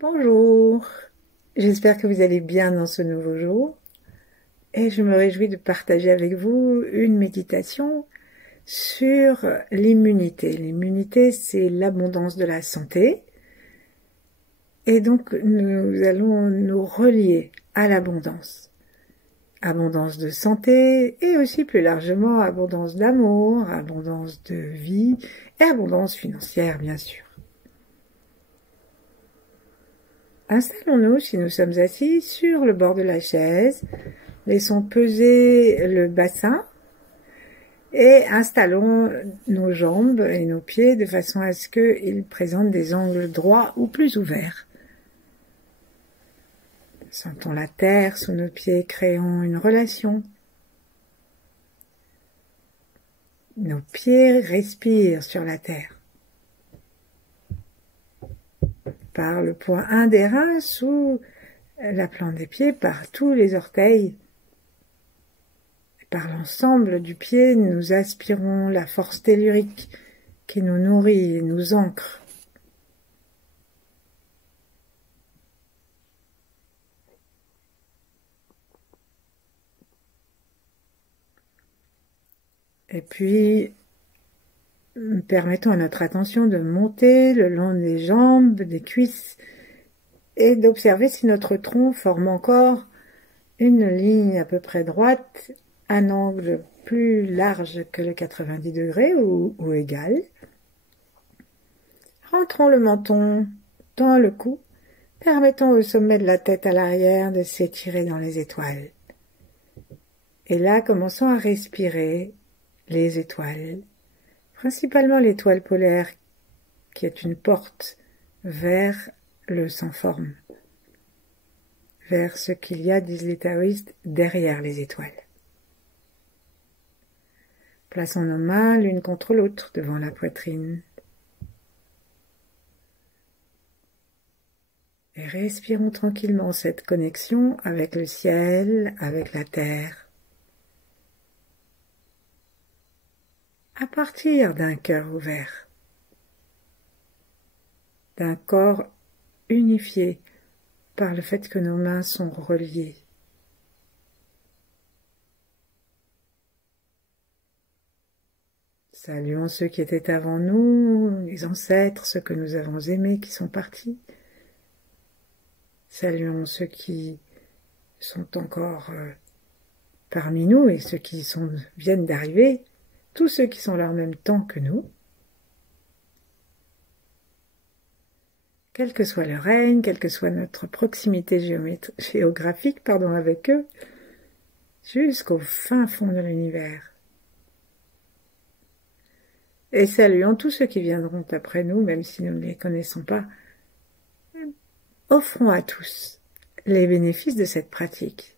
Bonjour, j'espère que vous allez bien dans ce nouveau jour et je me réjouis de partager avec vous une méditation sur l'immunité. L'immunité, c'est l'abondance de la santé et donc nous allons nous relier à l'abondance. Abondance de santé et aussi plus largement abondance d'amour, abondance de vie et abondance financière bien sûr. Installons-nous, si nous sommes assis, sur le bord de la chaise. Laissons peser le bassin et installons nos jambes et nos pieds de façon à ce qu'ils présentent des angles droits ou plus ouverts. Sentons la terre sous nos pieds, créons une relation. Nos pieds respirent sur la terre. Par le point 1 des reins, sous la plante des pieds, par tous les orteils. Par l'ensemble du pied, nous aspirons la force tellurique qui nous nourrit et nous ancre. Et puis, permettons à notre attention de monter le long des jambes, des cuisses, et d'observer si notre tronc forme encore une ligne à peu près droite, un angle plus large que le 90 degrés ou égal. Rentrons le menton dans le cou, permettons au sommet de la tête à l'arrière de s'étirer dans les étoiles. Et là, commençons à respirer les étoiles, principalement l'étoile polaire qui est une porte vers le sans-forme, vers ce qu'il y a, disent les taoïstes, derrière les étoiles. Plaçons nos mains l'une contre l'autre devant la poitrine. Et respirons tranquillement cette connexion avec le ciel, avec la terre. À partir d'un cœur ouvert, d'un corps unifié par le fait que nos mains sont reliées. Saluons ceux qui étaient avant nous, les ancêtres, ceux que nous avons aimés qui sont partis. Saluons ceux qui sont encore parmi nous et ceux qui viennent d'arriver, tous ceux qui sont là en même temps que nous. Quel que soit le règne, quelle que soit notre proximité géographique avec eux, jusqu'au fin fond de l'univers. Et saluons tous ceux qui viendront après nous, même si nous ne les connaissons pas. Offrons à tous les bénéfices de cette pratique.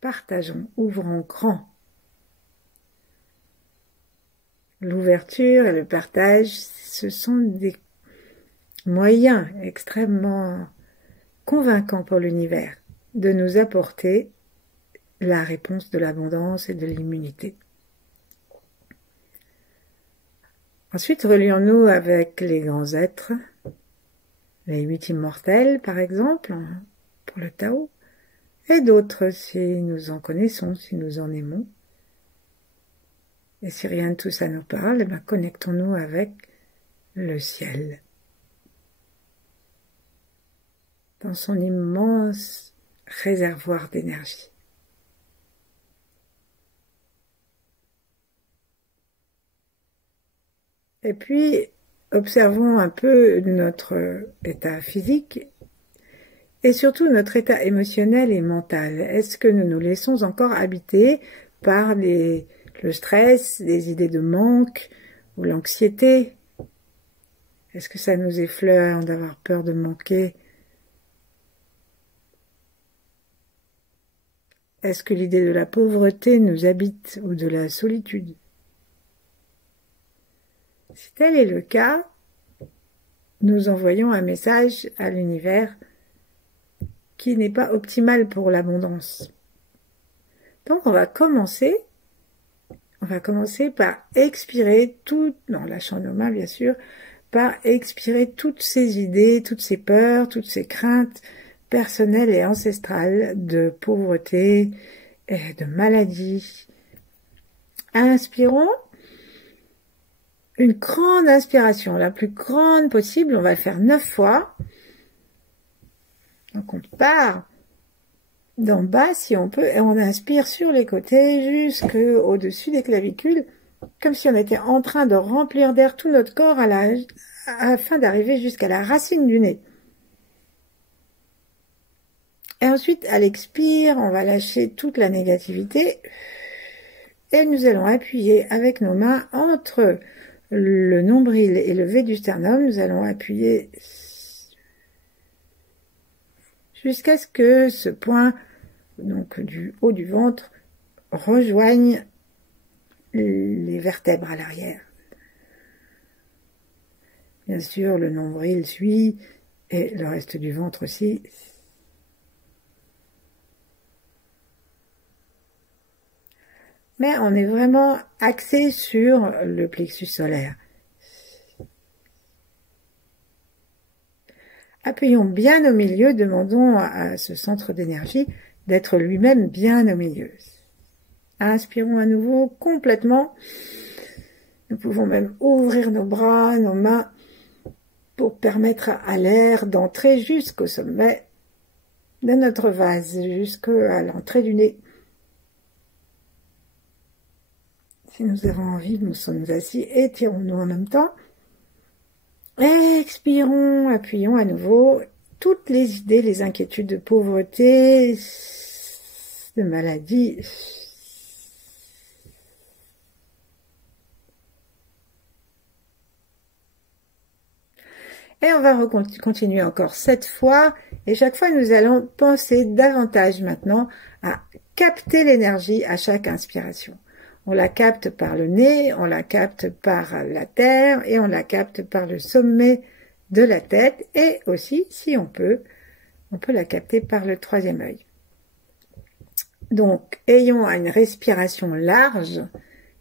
Partageons, ouvrons grand. L'ouverture et le partage, ce sont des moyens extrêmement convaincants pour l'univers de nous apporter la réponse de l'abondance et de l'immunité. Ensuite, relions-nous avec les grands êtres, les 8 immortels par exemple, pour le Tao, et d'autres si nous en connaissons, si nous en aimons. Et si rien de tout ça nous parle, connectons-nous avec le ciel. Dans son immense réservoir d'énergie. Et puis, observons un peu notre état physique et surtout notre état émotionnel et mental. Est-ce que nous nous laissons encore habiter par le stress, des idées de manque ou l'anxiété? Est-ce que ça nous effleure d'avoir peur de manquer? Est-ce que l'idée de la pauvreté nous habite ou de la solitude? Si tel est le cas, nous envoyons un message à l'univers qui n'est pas optimal pour l'abondance. Donc on va commencer par expirer tout, en lâchant nos mains bien sûr, par expirer toutes ces idées, toutes ces peurs, toutes ces craintes personnelles et ancestrales de pauvreté et de maladie. Inspirons. Une grande inspiration, la plus grande possible. On va le faire 9 fois. Donc on part d'en bas si on peut et on inspire sur les côtés jusqu'au dessus des clavicules, comme si on était en train de remplir d'air tout notre corps afin d'arriver jusqu'à la racine du nez. Et ensuite, à l'expire, on va lâcher toute la négativité et nous allons appuyer avec nos mains entre le nombril et le V du sternum. Nous allons appuyer jusqu'à ce que ce point, donc du haut du ventre, rejoigne les vertèbres à l'arrière. Bien sûr, le nombril suit et le reste du ventre aussi. Mais on est vraiment axé sur le plexus solaire. Appuyons bien au milieu, demandons à ce centre d'énergie d'être lui-même bien au milieu. Inspirons à nouveau complètement. Nous pouvons même ouvrir nos bras, nos mains, pour permettre à l'air d'entrer jusqu'au sommet de notre vase, jusqu'à l'entrée du nez. Si nous avons envie, nous sommes assis, étirons-nous en même temps. Expirons, appuyons à nouveau toutes les idées, les inquiétudes de pauvreté, de maladie. Et on va continuer encore 7 fois. Et chaque fois, nous allons penser davantage maintenant à capter l'énergie à chaque inspiration. On la capte par le nez, on la capte par la terre et on la capte par le sommet de la tête. Et aussi, si on peut la capter par le troisième œil. Donc, ayons une respiration large,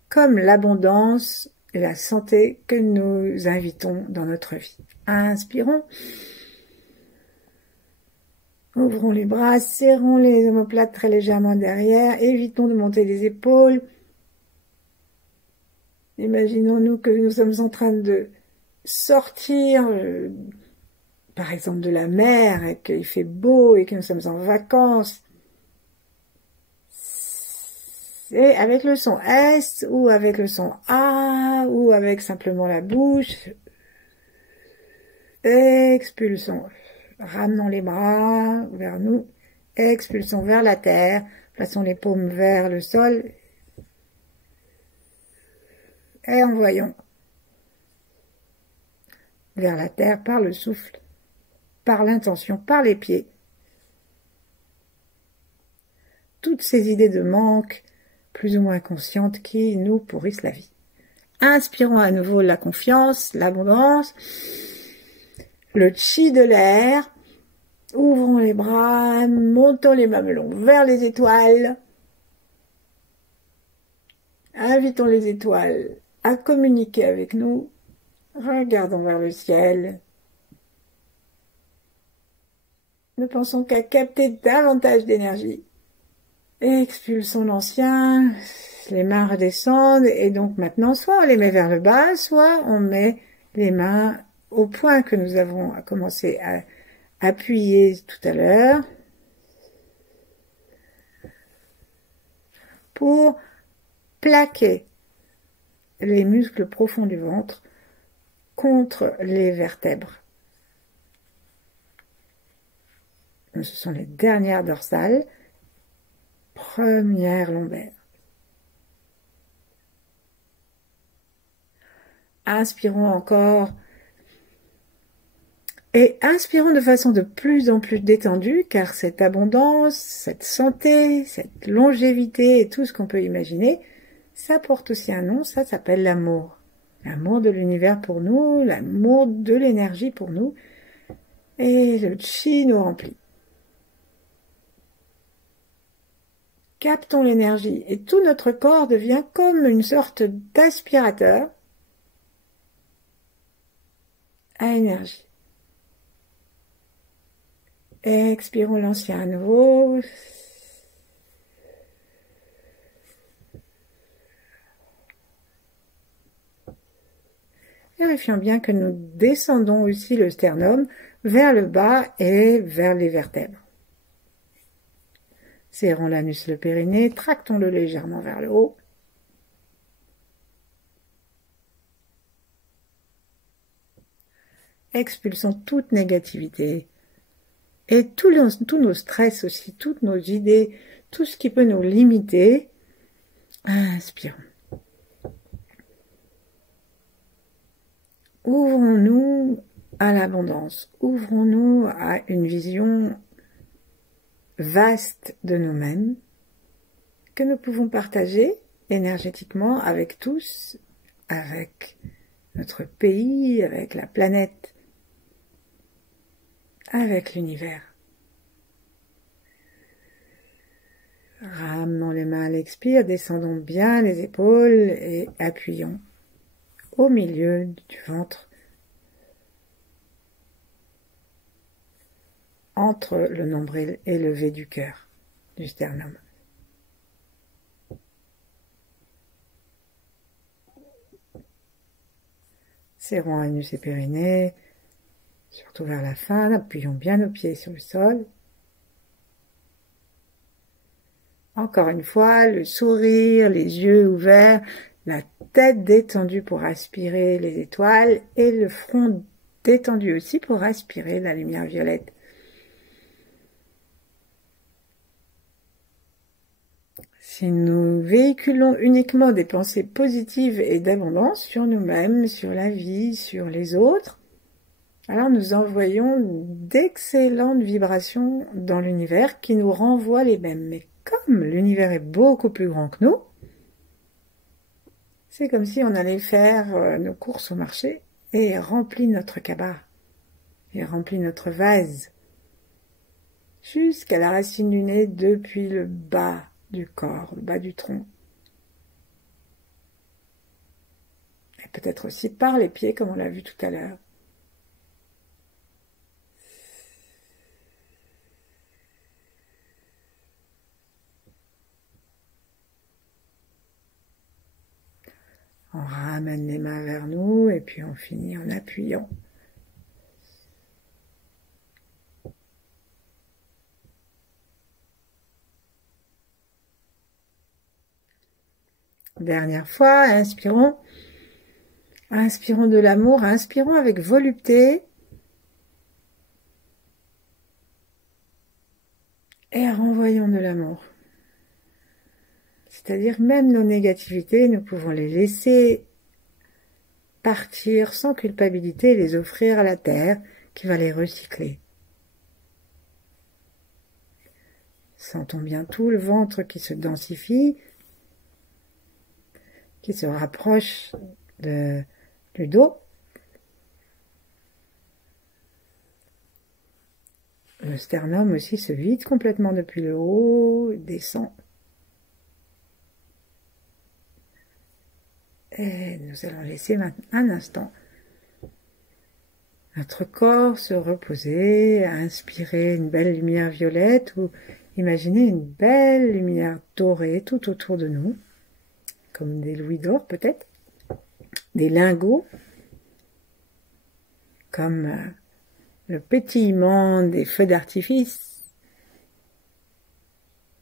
comme l'abondance et la santé que nous invitons dans notre vie. Inspirons. Ouvrons les bras, serrons les omoplates très légèrement derrière, évitons de monter les épaules. Imaginons-nous que nous sommes en train de sortir, par exemple, de la mer, et qu'il fait beau, et que nous sommes en vacances. Et avec le son S, ou avec le son A, ou avec simplement la bouche, expulsons. Ramenons les bras vers nous, expulsons vers la terre, plaçons les paumes vers le sol, et envoyons vers la terre par le souffle, par l'intention, par les pieds. Toutes ces idées de manque, plus ou moins conscientes, qui nous pourrissent la vie. Inspirons à nouveau la confiance, l'abondance, le chi de l'air. Ouvrons les bras, montons les mamelons vers les étoiles. Invitons les étoiles à communiquer avec nous. Regardons vers le ciel. Ne pensons qu'à capter davantage d'énergie. Expulsons l'ancien, les mains redescendent, et donc maintenant, soit on les met vers le bas, soit on met les mains au point que nous avons commencé à appuyer tout à l'heure, pour plaquer les muscles profonds du ventre contre les vertèbres. Ce sont les dernières dorsales, première lombaire. Inspirons encore et inspirons de façon de plus en plus détendue, car cette abondance, cette santé, cette longévité et tout ce qu'on peut imaginer, ça porte aussi un nom, ça s'appelle l'amour. L'amour de l'univers pour nous, l'amour de l'énergie pour nous, et le chi nous remplit. Captons l'énergie et tout notre corps devient comme une sorte d'aspirateur à énergie. Expirons l'ancien à nouveau. Vérifions bien que nous descendons aussi le sternum vers le bas et vers les vertèbres. Serrons l'anus, le périnée, tractons-le légèrement vers le haut. Expulsons toute négativité et tous nos stress aussi, toutes nos idées, tout ce qui peut nous limiter. Inspirons. Ouvrons-nous à l'abondance, ouvrons-nous à une vision vaste de nous-mêmes que nous pouvons partager énergétiquement avec tous, avec notre pays, avec la planète, avec l'univers. Ramenons les mains à l'expire, descendons bien les épaules et appuyons au milieu du ventre, entre le nombril élevé du cœur, du sternum. Serrons anus et périnée, surtout vers la fin, appuyons bien nos pieds sur le sol. Encore une fois, le sourire, les yeux ouverts, la tête détendue pour aspirer les étoiles et le front détendu aussi pour aspirer la lumière violette. Si nous véhiculons uniquement des pensées positives et d'abondance sur nous-mêmes, sur la vie, sur les autres, alors nous envoyons d'excellentes vibrations dans l'univers qui nous renvoient les mêmes. Mais comme l'univers est beaucoup plus grand que nous, c'est comme si on allait faire nos courses au marché et remplir notre cabas, et remplir notre vase, jusqu'à la racine du nez depuis le bas du corps, le bas du tronc. Et peut-être aussi par les pieds, comme on l'a vu tout à l'heure. On ramène les mains vers nous et puis on finit en appuyant. Dernière fois, inspirons. Inspirons de l'amour, inspirons avec volupté. Et renvoyons de l'amour. C'est-à-dire même nos négativités, nous pouvons les laisser partir sans culpabilité et les offrir à la terre qui va les recycler. Sentons bien tout le ventre qui se densifie, qui se rapproche du dos. Le sternum aussi se vide complètement depuis le haut, descend. Et nous allons laisser un instant notre corps se reposer, inspirer une belle lumière violette ou imaginer une belle lumière dorée tout autour de nous, comme des louis d'or peut-être, des lingots, comme le pétillement des feux d'artifice,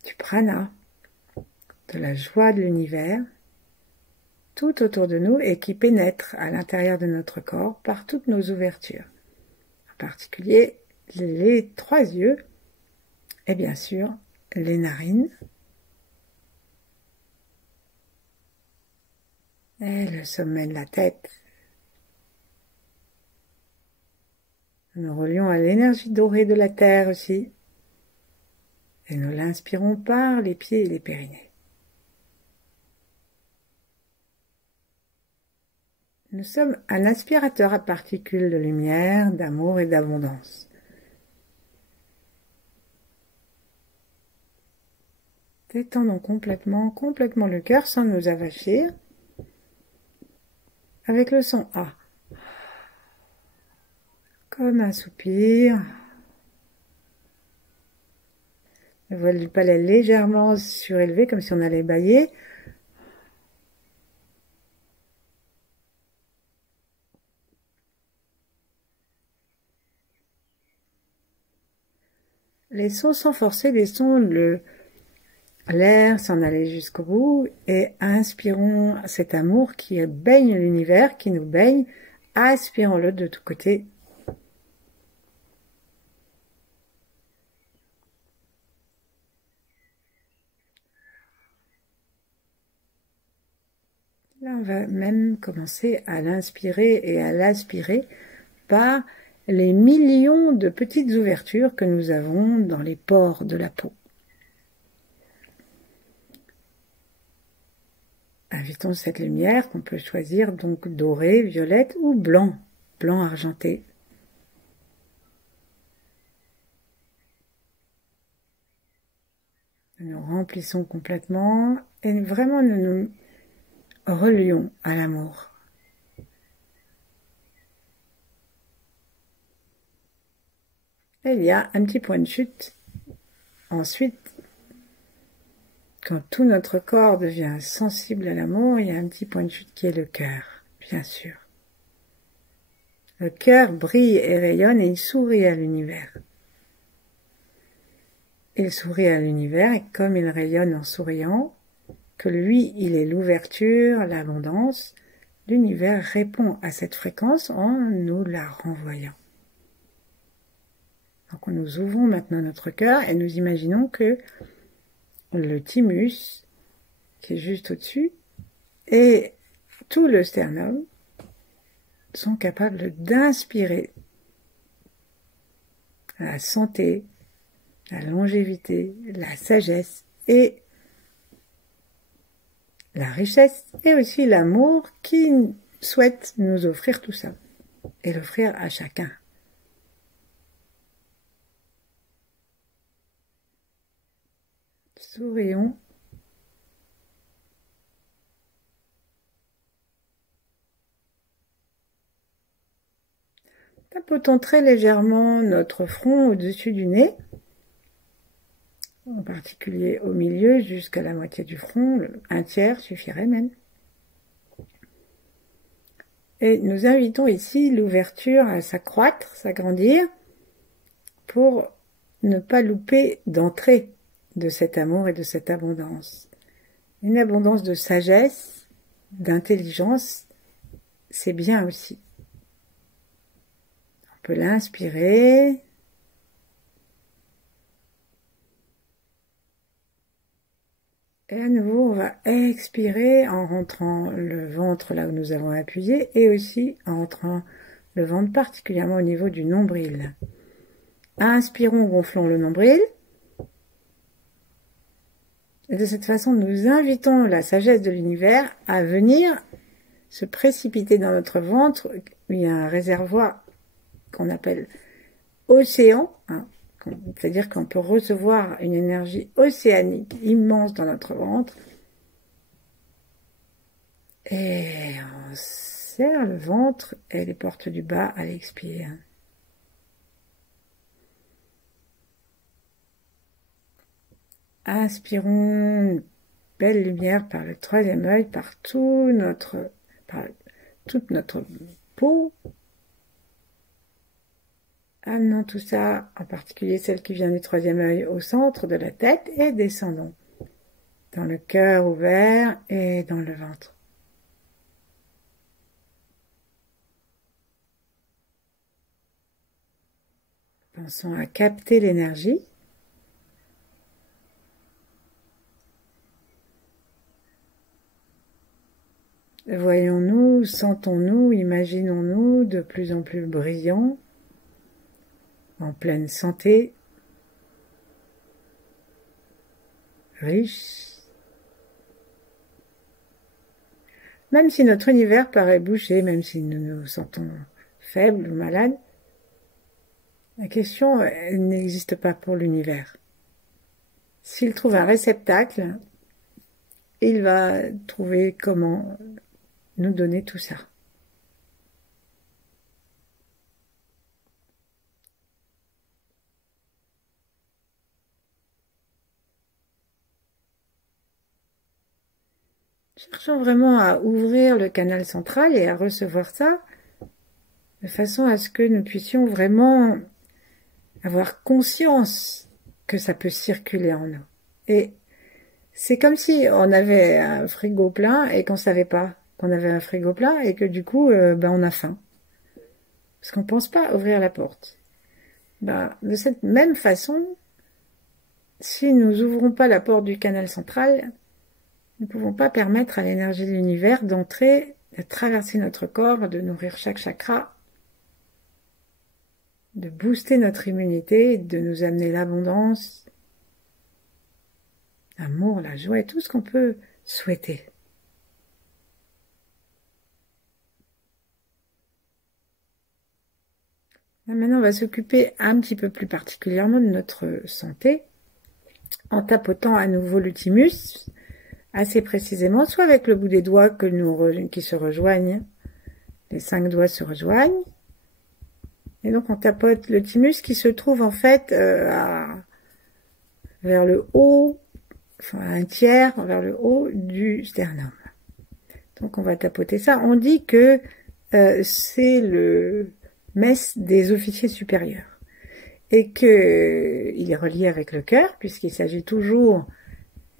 du prana, de la joie de l'univers, tout autour de nous et qui pénètre à l'intérieur de notre corps par toutes nos ouvertures, en particulier les 3 yeux et bien sûr les narines et le sommet de la tête. Nous relions à l'énergie dorée de la terre aussi et nous l'inspirons par les pieds et les périnées. Nous sommes un aspirateur à particules de lumière, d'amour et d'abondance. Détendons complètement le cœur sans nous avachir. Avec le son A. comme un soupir. Le voile du palais légèrement surélevé, comme si on allait bâiller. Laissons sans forcer, laissons l'air s'en aller jusqu'au bout et inspirons cet amour qui baigne l'univers, qui nous baigne. Aspirons-le de tous côtés. Là, on va même commencer à l'inspirer et à l'aspirer par les millions de petites ouvertures que nous avons dans les pores de la peau. Invitons cette lumière qu'on peut choisir donc dorée, violette ou blanc, blanc argenté. Nous remplissons complètement et vraiment nous nous relions à l'amour. Et il y a un petit point de chute. Ensuite, quand tout notre corps devient sensible à l'amour, il y a un petit point de chute qui est le cœur, bien sûr. Le cœur brille et rayonne et il sourit à l'univers. Il sourit à l'univers et comme il rayonne en souriant, que lui, il est l'ouverture, l'abondance, l'univers répond à cette fréquence en nous la renvoyant. Donc nous ouvrons maintenant notre cœur et nous imaginons que le thymus, qui est juste au-dessus, et tout le sternum sont capables d'inspirer la santé, la longévité, la sagesse et la richesse et aussi l'amour qui souhaite nous offrir tout ça et l'offrir à chacun. Sourions. Tapotons très légèrement notre front au-dessus du nez, en particulier au milieu jusqu'à la moitié du front, un tiers suffirait même. Et nous invitons ici l'ouverture à s'accroître, s'agrandir, pour ne pas louper d'entrée de cet amour et de cette abondance. Une abondance de sagesse, d'intelligence, c'est bien aussi. On peut l'inspirer. Et à nouveau, on va expirer en rentrant le ventre là où nous avons appuyé et aussi en rentrant le ventre particulièrement au niveau du nombril. Inspirons, gonflons le nombril. Et de cette façon, nous invitons la sagesse de l'univers à venir se précipiter dans notre ventre, où il y a un réservoir qu'on appelle océan, hein, c'est-à-dire qu'on peut recevoir une énergie océanique immense dans notre ventre. Et on serre le ventre et les portes du bas à l'expire. Inspirons une belle lumière par le troisième œil, par toute notre peau. Amenons tout ça, en particulier celle qui vient du troisième œil, au centre de la tête et descendons dans le cœur ouvert et dans le ventre. Pensons à capter l'énergie. Voyons-nous, sentons-nous, imaginons-nous de plus en plus brillants, en pleine santé, riches. Même si notre univers paraît bouché, même si nous nous sentons faibles ou malades, la question n'existe pas pour l'univers. S'il trouve un réceptacle, il va trouver comment nous donner tout ça. Cherchons vraiment à ouvrir le canal central et à recevoir ça de façon à ce que nous puissions vraiment avoir conscience que ça peut circuler en nous. Et c'est comme si on avait un frigo plein et qu'on savait pas qu'on avait un frigo plein et que du coup, on a faim. Parce qu'on pense pas ouvrir la porte. De cette même façon, si nous ouvrons pas la porte du canal central, nous ne pouvons pas permettre à l'énergie de l'univers d'entrer, de traverser notre corps, de nourrir chaque chakra, de booster notre immunité, de nous amener l'abondance, l'amour, la joie et tout ce qu'on peut souhaiter. Maintenant, on va s'occuper un petit peu plus particulièrement de notre santé en tapotant à nouveau le thymus, assez précisément, soit avec le bout des doigts qui se rejoignent, les 5 doigts se rejoignent, et donc on tapote le thymus qui se trouve en fait vers le haut, enfin un tiers vers le haut du sternum. Donc on va tapoter ça. On dit que c'est le mess des officiers supérieurs et que il est relié avec le cœur puisqu'il s'agit toujours,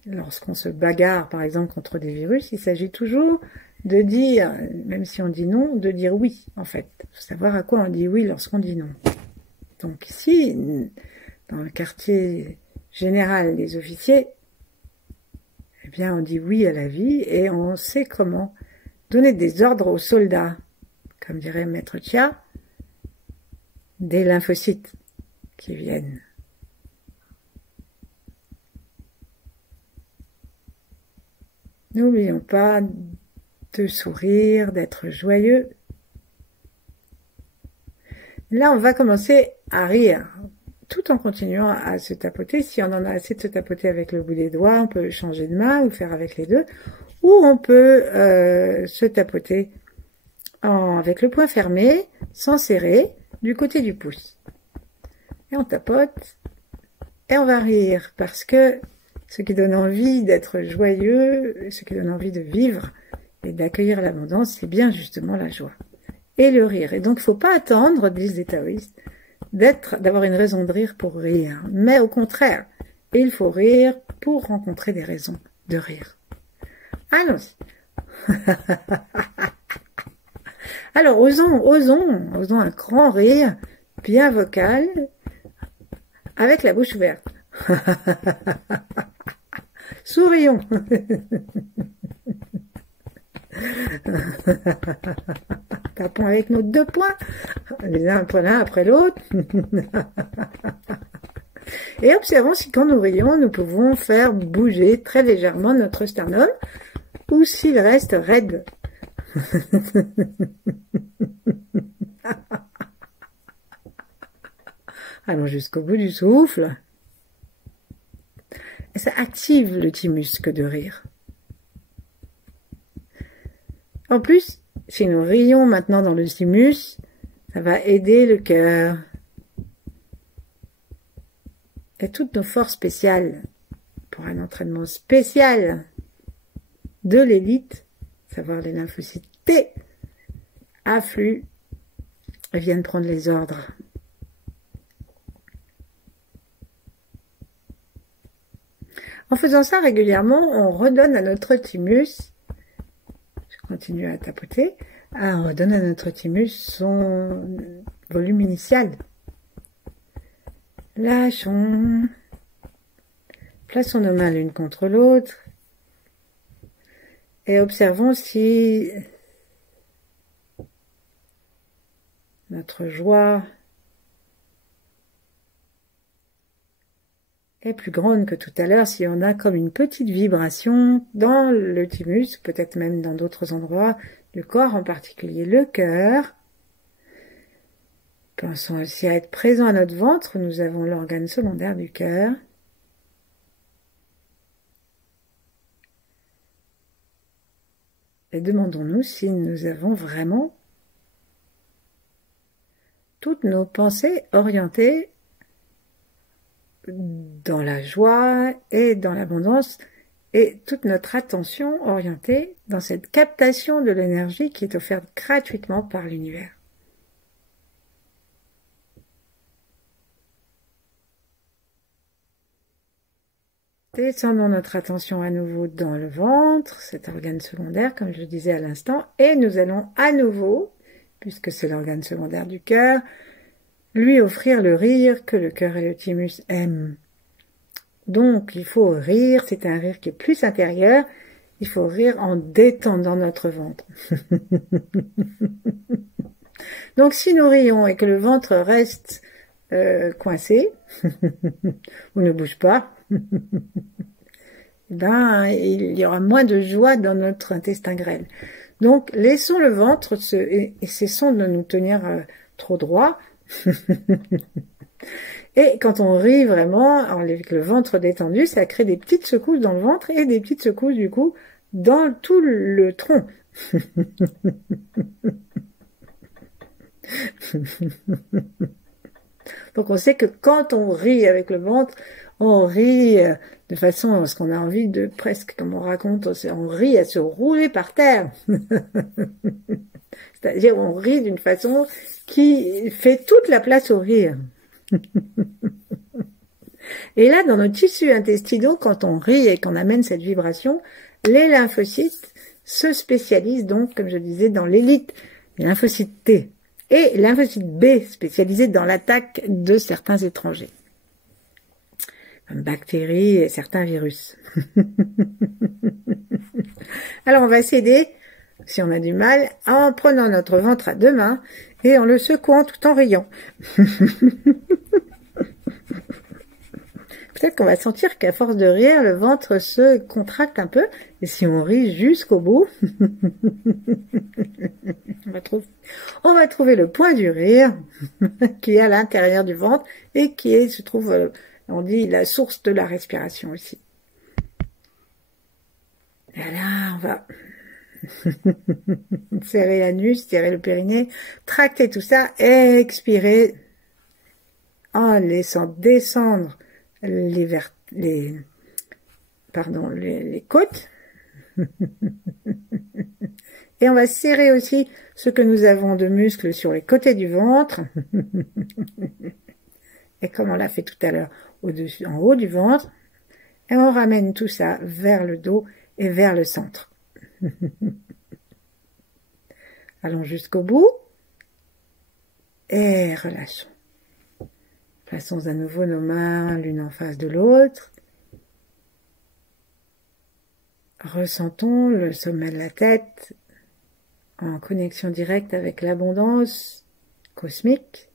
lorsqu'on se bagarre par exemple contre des virus, il s'agit toujours de dire, même si on dit non, de dire oui en fait. Il faut savoir à quoi on dit oui lorsqu'on dit non. Donc ici, dans le quartier général des officiers, eh bien on dit oui à la vie et on sait comment donner des ordres aux soldats, comme dirait Maître Chia, des lymphocytes qui viennent. N'oublions pas de sourire, d'être joyeux. Là, on va commencer à rire, tout en continuant à se tapoter. Si on en a assez de se tapoter avec le bout des doigts, on peut changer de main ou faire avec les deux. Ou on peut se tapoter avec le poing fermé, sans serrer, du côté du pouce. Et on tapote, et on va rire, parce que ce qui donne envie d'être joyeux, ce qui donne envie de vivre et d'accueillir l'abondance, c'est bien justement la joie et le rire. Et donc, il ne faut pas attendre, disent les taoïstes, d'avoir une raison de rire pour rire, mais au contraire, il faut rire pour rencontrer des raisons de rire. Allons-y. Alors, osons un grand rire, bien vocal, avec la bouche ouverte. Sourions. Tapons avec nos 2 poings, les uns l'un après l'autre. Et observons si quand nous rions, nous pouvons faire bouger très légèrement notre sternum, ou s'il reste raide. Allons jusqu'au bout du souffle. Et ça active le thymus que de rire. En plus, si nous rions maintenant dans le thymus, ça va aider le cœur. Et toutes nos forces spéciales, pour un entraînement spécial de l'élite, savoir les lymphocytes T, affluent et viennent prendre les ordres. En faisant ça régulièrement, on redonne à notre thymus, je continue à tapoter, on redonne à notre thymus son volume initial. Lâchons, plaçons nos mains l'une contre l'autre et observons si notre joie est plus grande que tout à l'heure, si on a comme une petite vibration dans le thymus, peut-être même dans d'autres endroits du corps, en particulier le cœur. Pensons aussi à être présent à notre ventre, nous avons l'organe secondaire du cœur. Et demandons-nous si nous avons vraiment toutes nos pensées orientées dans la joie et dans l'abondance et toute notre attention orientée dans cette captation de l'énergie qui est offerte gratuitement par l'univers. Descendons notre attention à nouveau dans le ventre, cet organe secondaire, comme je le disais à l'instant, et nous allons à nouveau, puisque c'est l'organe secondaire du cœur, lui offrir le rire que le cœur et le thymus aiment. Donc, il faut rire, c'est un rire qui est plus intérieur, il faut rire en détendant notre ventre. Donc, si nous rions et que le ventre reste coincé, ou ne bouge pas, ben, il y aura moins de joie dans notre intestin grêle. Donc, laissons le ventre et cessons de nous tenir trop droit. Et quand on rit vraiment, avec le ventre détendu, ça crée des petites secousses dans le ventre et des petites secousses, du coup, dans tout le tronc. Donc, on sait que quand on rit avec le ventre, on rit de façon à ce qu'on a envie de presque, comme on raconte, on rit à se rouler par terre. C'est-à-dire, on rit d'une façon qui fait toute la place au rire. Et là, dans nos tissus intestinaux, quand on rit et qu'on amène cette vibration, les lymphocytes se spécialisent donc, comme je disais, dans l'élite, les lymphocytes T, et lymphocytes B, spécialisés dans l'attaque de certains étrangers, comme bactéries et certains virus. Alors, on va s'aider, si on a du mal, en prenant notre ventre à deux mains et en le secouant tout en riant. Peut-être qu'on va sentir qu'à force de rire, le ventre se contracte un peu. Et si on rit jusqu'au bout, on va trouver le point du rire qui est à l'intérieur du ventre et qui se trouve, on dit, la source de la respiration aussi. Et là, on va serrer l'anus, serrer le périnée, tracter tout ça, expirer en laissant descendre les côtes. Et on va serrer aussi ce que nous avons de muscles sur les côtés du ventre. Et comme on l'a fait tout à l'heure, en haut du ventre. Et on ramène tout ça vers le dos et vers le centre. Allons jusqu'au bout. Et relâchons. Plaçons à nouveau nos mains l'une en face de l'autre. Ressentons le sommet de la tête en connexion directe avec l'abondance cosmique.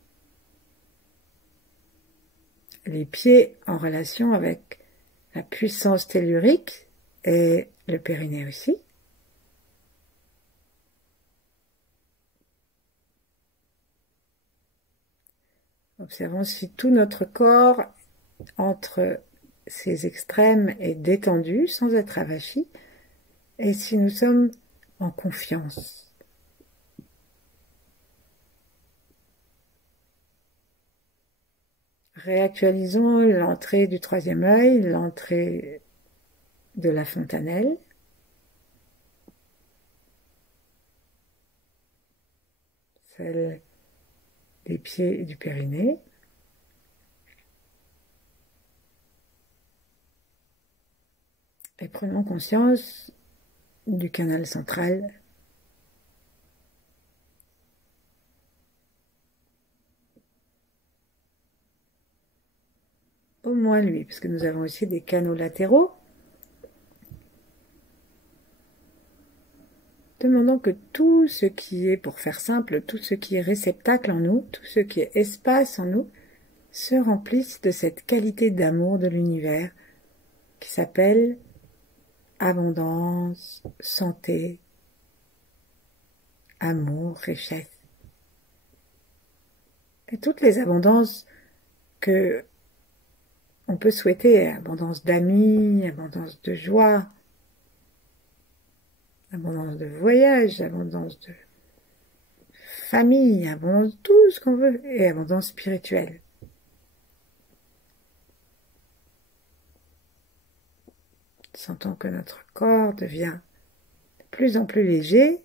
Les pieds en relation avec la puissance tellurique et le périnée aussi. Observons si tout notre corps, entre ces extrêmes, est détendu sans être avachi, et si nous sommes en confiance. Réactualisons l'entrée du troisième œil, l'entrée de la fontanelle. Celle des pieds et du périnée. Et prenons conscience du canal central. Au moins lui, parce que nous avons aussi des canaux latéraux. Demandons que tout ce qui est, pour faire simple, tout ce qui est réceptacle en nous, tout ce qui est espace en nous, se remplisse de cette qualité d'amour de l'univers qui s'appelle abondance, santé, amour, richesse. Et toutes les abondances que on peut souhaiter, abondance d'amis, abondance de joie, abondance de voyage, abondance de famille, abondance de tout ce qu'on veut, et abondance spirituelle. Sentons que notre corps devient de plus en plus léger.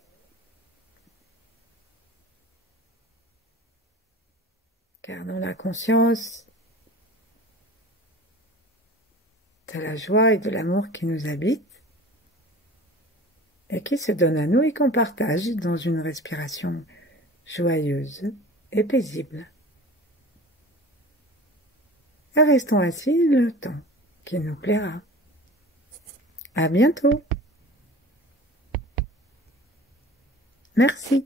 Gardons la conscience de la joie et de l'amour qui nous habitent et qui se donne à nous et qu'on partage dans une respiration joyeuse et paisible. Et restons assis le temps qui nous plaira. À bientôt. Merci.